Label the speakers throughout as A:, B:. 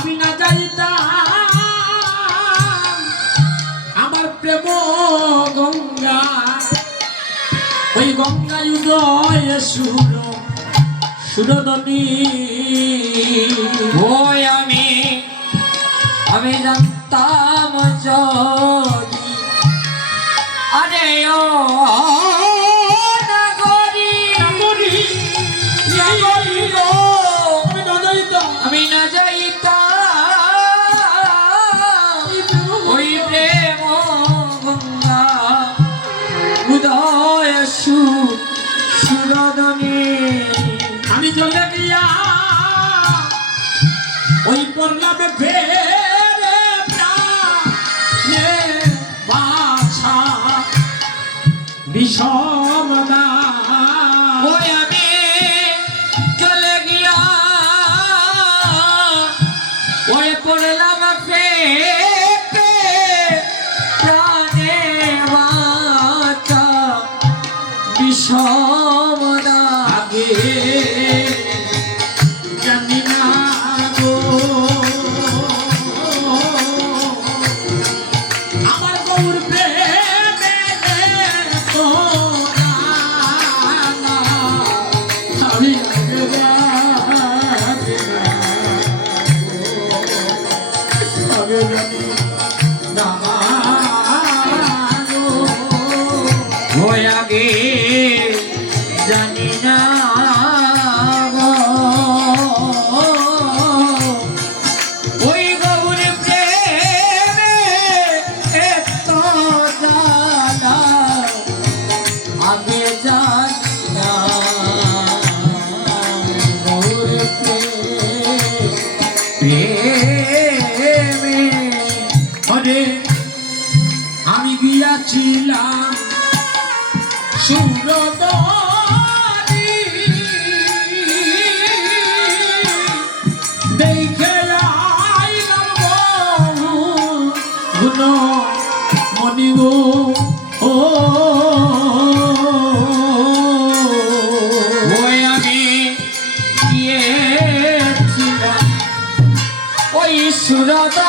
A: আমি না যাইতাম। আমার প্রেম গঙ্গা। ওই গঙ্গা উদয় সুর সুরদনী
B: ওই আমি আমি জানতাম যদি আরে ও সুরদনে
A: আমি চলে গিয়া ওই পল্লবে ফেরে বাছা বিষমদা
B: আমি চলে গিয়া ওই বিষম
A: লাগে। জানি না আমার গৌর প্রেমে
B: প্রেমে
A: হরে আমি গিয়াছিলাম সুরত দেখে মনিব সুরতা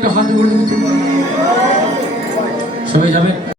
A: একটা হাত গড়ে দিতে সবাই যাবেন